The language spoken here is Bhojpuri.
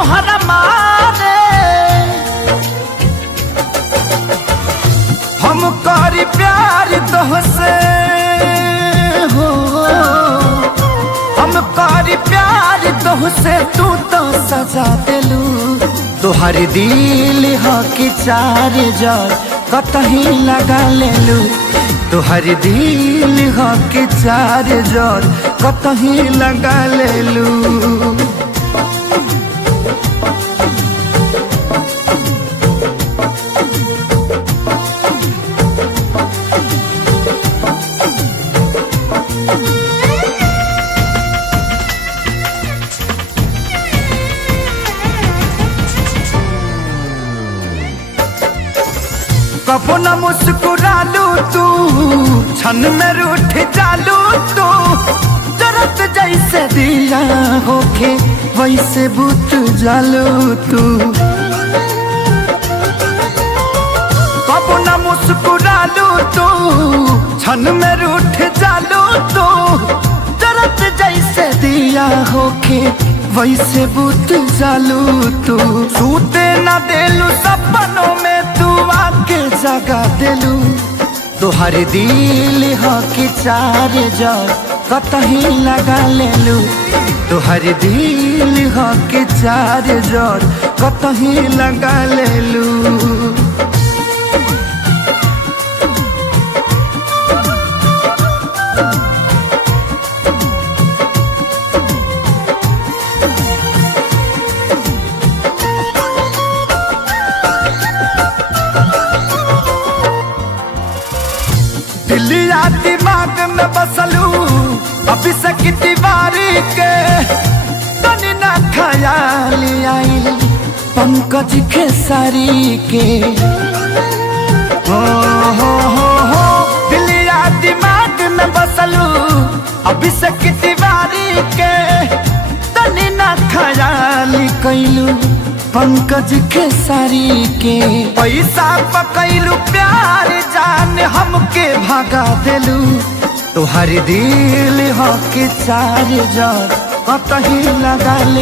तोहरा मारे हम करी प्यार तोहसे हो, हम करी प्यार तोहसे तू तो सजा दिलू। तोहर दिल हो कि चार जार कतही लगा लेलू। तोहर दिल हो कि चार जार कतही लगा लेलू। कबो न मुस्कुरालू तू, क्षण में रूठ जालू तू। जरत जैसे दिया होके वैसे बुत जालू तू। कबो न मुस्कुरालू तू, क्षण में रूठ जालू तू। जरत जैसे दिया होके वैसे बुत जालू तू। सूते न देलू सपनों में तू आके जगा दिलू। तोहर दिल हो कि चार जार कतही लगा लेलू। तोहर दिल हो कि चार जार कतही लगा लेलू। दिलिया दिमाग में बसलू अभी से की दीवारी के। तनी ना ख्याल आइल पंकज खेसारी के। हो दिलिया दिमाग में बसलू अभी से की दीवारी के। तनी ना ख्याल कैलू पंकज खेसारी के। पैसा पकैलू प्यार जान हमके भागा दिलू। तोहर दिल हो कि चार जार कतही लगा ले।